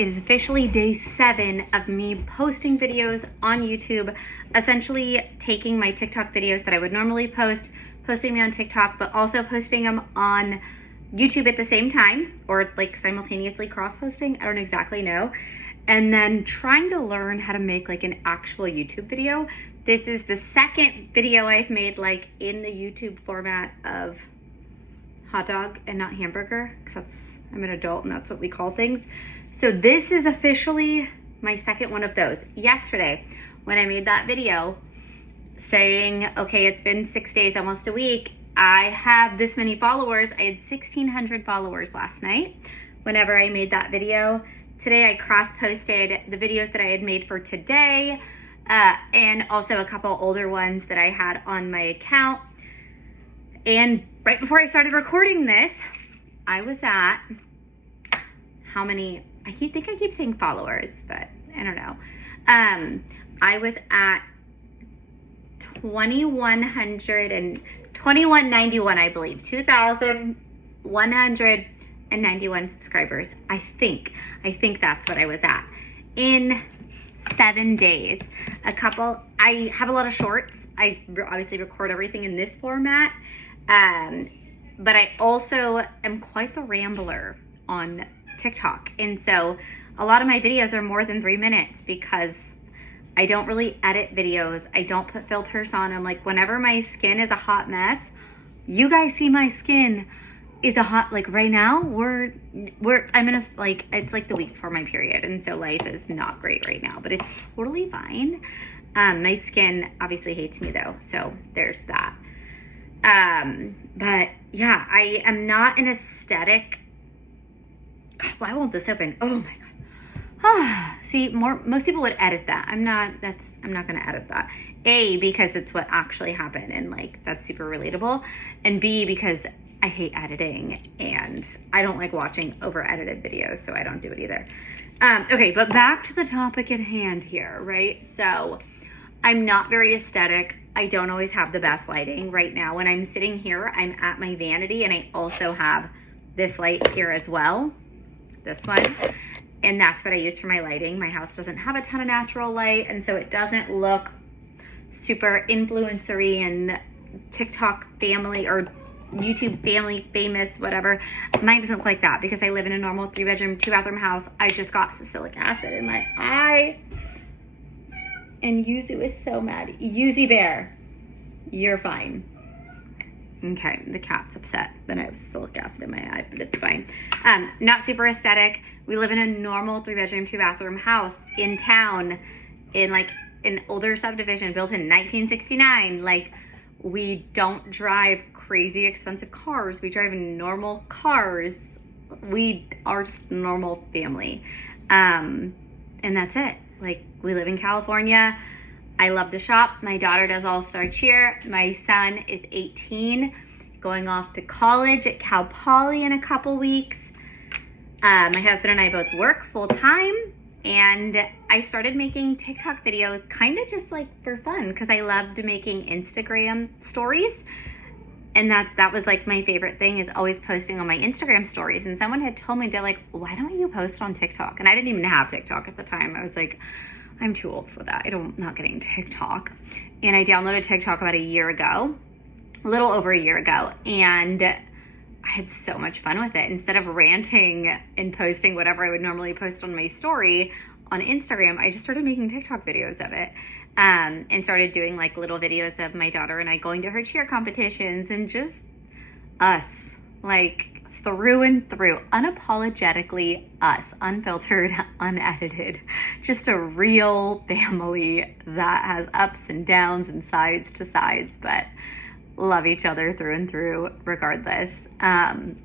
It is officially day 7 of me posting videos on YouTube, essentially taking my TikTok videos that I would normally post, posting them on TikTok, but also posting them on YouTube at the same time, or like simultaneously cross-posting. I don't exactly know. And then trying to learn how to make like an actual YouTube video. This is the second video I've made like in the YouTube format of hot dog and not hamburger, because I'm an adult and that's what we call things. So this is officially my second one of those. Yesterday, when I made that video saying, okay, it's been 6 days, almost a week, I have this many followers. I had 1,600 followers last night whenever I made that video. Today I cross-posted the videos that I had made for today, and also a couple older ones that I had on my account. And right before I started recording this, I was at, how many, I keep saying followers, but I don't know. I was at 2191, I believe, 2,191 subscribers. I think that's what I was at in 7 days. I have a lot of shorts. I obviously record everything in this format. But I also am quite the rambler on TikTok. And so a lot of my videos are more than 3 minutes because I don't really edit videos. I don't put filters on them. Like whenever my skin is a hot mess, you guys see my skin is a hot, like right now I'm in a, like, it's like the week before my period. And so life is not great right now, but it's totally fine. My skin obviously hates me though. So there's that. But yeah, I am not an aesthetic. God, why won't this open? Oh my God. See, most people would edit that. I'm not going to edit that. A, because it's what actually happened and like, that's super relatable. And B, because I hate editing and I don't like watching over edited videos. So I don't do it either. Okay, but back to the topic at hand here, right? So I'm not very aesthetic. I don't always have the best lighting. Right now, when I'm sitting here, I'm at my vanity and I also have this light here as well, this one. And that's what I use for my lighting. My house doesn't have a ton of natural light, and so it doesn't look super influencery and TikTok family or YouTube family famous, whatever. Mine doesn't look like that because I live in a normal 3-bedroom, 2-bathroom house. I just got salicylic acid in my eye. And Yuzu is so mad. Yuzi Bear, you're fine. Okay, the cat's upset that I have salicylic acid in my eye, but it's fine. Not super aesthetic. We live in a normal 3-bedroom, 2-bathroom house in town, in like an older subdivision built in 1969. Like, we don't drive crazy expensive cars. We drive normal cars. We are just a normal family. And that's it. Like, we live in California. I love to shop. My daughter does all-star cheer. My son is 18, going off to college at Cal Poly in a couple weeks. My husband and I both work full-time, and I started making TikTok videos kind of just like for fun because I loved making Instagram stories. And that was like my favorite thing, is always posting on my Instagram stories. And someone had told me, they're like, why don't you post on TikTok? And I didn't even have TikTok at the time. I was like, I'm too old for that. I'm not getting TikTok. And I downloaded TikTok about a year ago, a little over a year ago. And I had so much fun with it. Instead of ranting and posting whatever I would normally post on my story on Instagram, I just started making TikTok videos of it. And started doing like little videos of my daughter and I going to her cheer competitions and just us, like through and through, unapologetically us, unfiltered, unedited, just a real family that has ups and downs and sides to sides, but love each other through and through regardless. And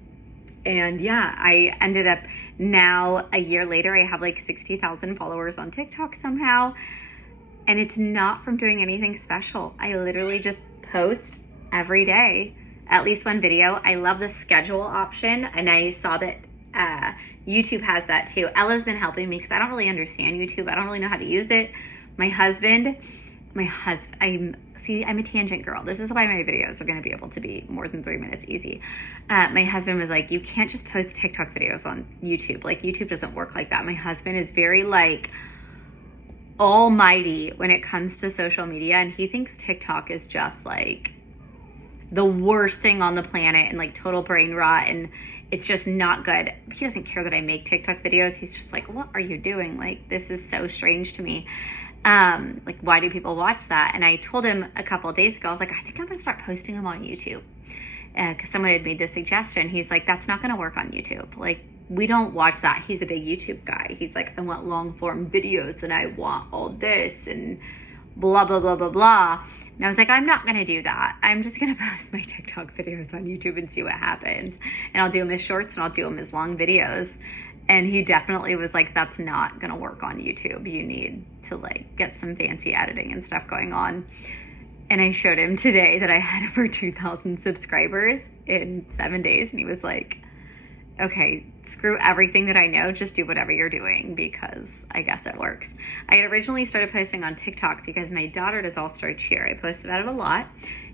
yeah, I ended up now a year later, I have like 60,000 followers on TikTok somehow. And it's not from doing anything special. I literally just post every day, at least one video. I love the schedule option, and I saw that YouTube has that too. Ella's been helping me because I don't really understand YouTube. I don't really know how to use it. My husband my husband, I'm a tangent girl. This is why my videos are going to be able to be more than 3 minutes easy. My husband was like, you can't just post TikTok videos on YouTube. Like, YouTube doesn't work like that. My husband is very like almighty when it comes to social media, and he thinks TikTok is just like the worst thing on the planet and like total brain rot, and it's just not good. He doesn't care that I make TikTok videos. He's just like, what are you doing? Like, this is so strange to me. Like, why do people watch that? And I told him a couple of days ago, I was like, I think I'm gonna start posting them on YouTube. Because someone had made this suggestion. He's like, that's not gonna work on YouTube. Like, we don't watch that. He's a big YouTube guy. He's like, I want long form videos and I want all this and blah, blah, blah, blah, blah. And I was like, I'm not gonna do that. I'm just gonna post my TikTok videos on YouTube and see what happens. And I'll do them as shorts and I'll do them as long videos. And he definitely was like, that's not gonna work on YouTube. You need to like get some fancy editing and stuff going on. And I showed him today that I had over 2,000 subscribers in 7 days. And he was like, okay, screw everything that I know, just do whatever you're doing, because I guess it works. I had originally started posting on TikTok because my daughter does all-star cheer. I post about it a lot.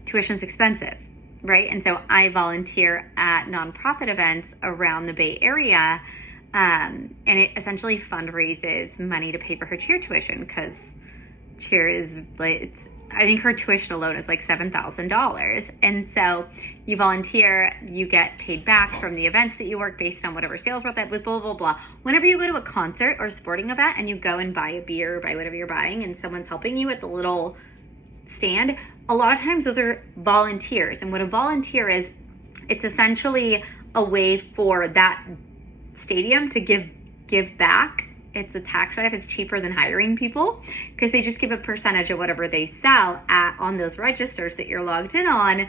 Tuition's expensive, right? And so I volunteer at nonprofit events around the Bay Area, and it essentially fundraises money to pay for her cheer tuition, because cheer is like, I think her tuition alone is like $7,000. And so you volunteer, you get paid back from the events that you work based on whatever sales brought that with blah, blah, blah. Whenever you go to a concert or a sporting event and you go and buy a beer or buy whatever you're buying and someone's helping you at the little stand, a lot of times those are volunteers. And what a volunteer is, it's essentially a way for that stadium to give back. It's a tax write-off. It's cheaper than hiring people because they just give a percentage of whatever they sell on those registers that you're logged in on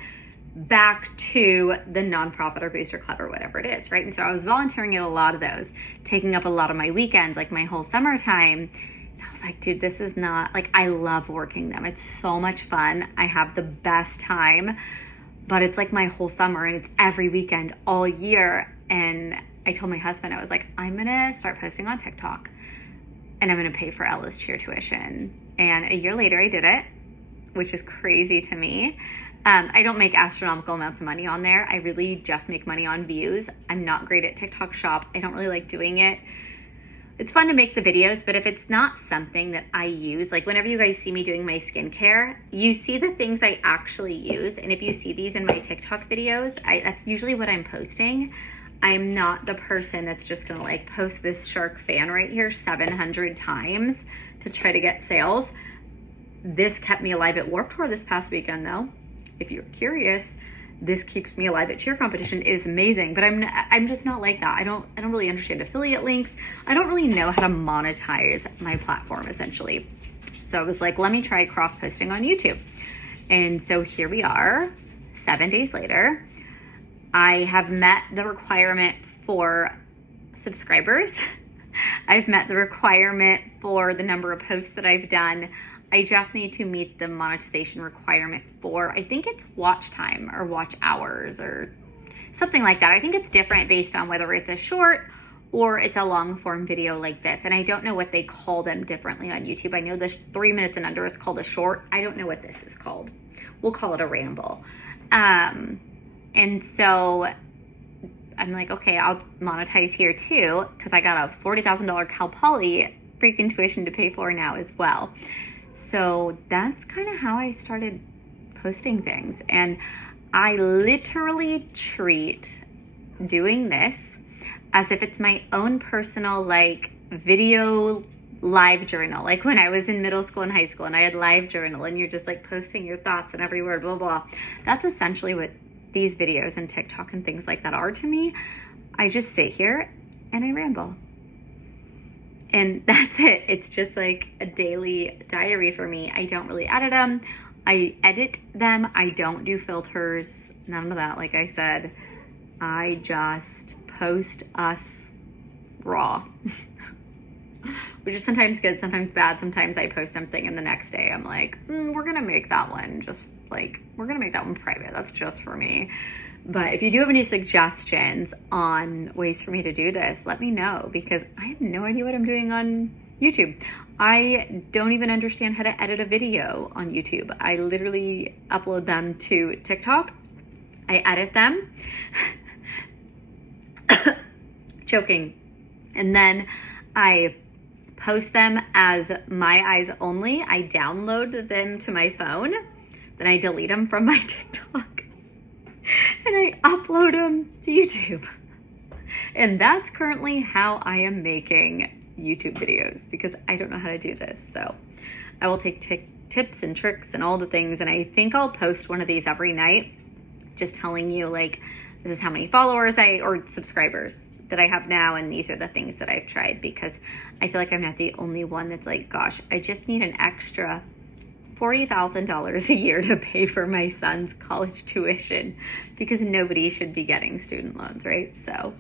back to the nonprofit or Booster Club or whatever it is, right? And so I was volunteering at a lot of those, taking up a lot of my weekends, like my whole summertime. And I was like, dude, this is not, like, I love working them. It's so much fun. I have the best time, but it's like my whole summer and it's every weekend all year. And I told my husband, I was like, I'm gonna start posting on TikTok and I'm gonna pay for Ella's cheer tuition. And a year later I did it, which is crazy to me. I don't make astronomical amounts of money on there. I really just make money on views. I'm not great at TikTok Shop. I don't really like doing it. It's fun to make the videos, but if it's not something that I use, like whenever you guys see me doing my skincare, you see the things I actually use. And if you see these in my TikTok videos, that's usually what I'm posting. I'm not the person that's just gonna like post this shark fan right here 700 times to try to get sales. This kept me alive at Warped Tour this past weekend though. If you're curious, this keeps me alive at cheer competition. It is amazing, but I'm just not like that. I don't really understand affiliate links. I don't really know how to monetize my platform essentially. So I was like, let me try cross posting on YouTube. And so here we are, 7 days later. I have met the requirement for subscribers. I've met the requirement for the number of posts that I've done. I just need to meet the monetization requirement for, I think it's watch time or watch hours or something like that. I think it's different based on whether it's a short or it's a long form video like this. And I don't know what they call them differently on YouTube. I know the 3 minutes and under is called a short. I don't know what this is called. We'll call it a ramble. And so I'm like, okay, I'll monetize here too, because I got a $40,000 Cal Poly freaking tuition to pay for now as well. So that's kind of how I started posting things. And I literally treat doing this as if it's my own personal like video live journal. Like when I was in middle school and high school and I had live journal and you're just like posting your thoughts and every word, blah, blah. That's essentially what these videos and TikTok and things like that are to me. I just sit here and I ramble. And that's it. It's just like a daily diary for me. I don't really edit them. I edit them. I don't do filters. None of that. Like I said, I just post us raw. Which is sometimes good, sometimes bad. Sometimes I post something and the next day I'm like, we're going to make that one just like, we're going to make that one private. That's just for me. But if you do have any suggestions on ways for me to do this, let me know, because I have no idea what I'm doing on YouTube. I don't even understand how to edit a video on YouTube. I literally upload them to TikTok. I edit them. Joking. And then I post them as my eyes only. I download them to my phone. Then I delete them from my TikTok. And I upload them to YouTube. And that's currently how I am making YouTube videos, because I don't know how to do this. So I will take tips and tricks and all the things, and I think I'll post one of these every night, just telling you like, this is how many followers or subscribers that I have now, and these are the things that I've tried, because I feel like I'm not the only one that's like, gosh, I just need an extra $40,000 a year to pay for my son's college tuition, because nobody should be getting student loans, right? So,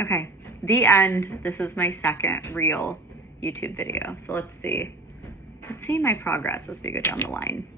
okay, the end. This is my second real YouTube video. So let's see my progress as we go down the line.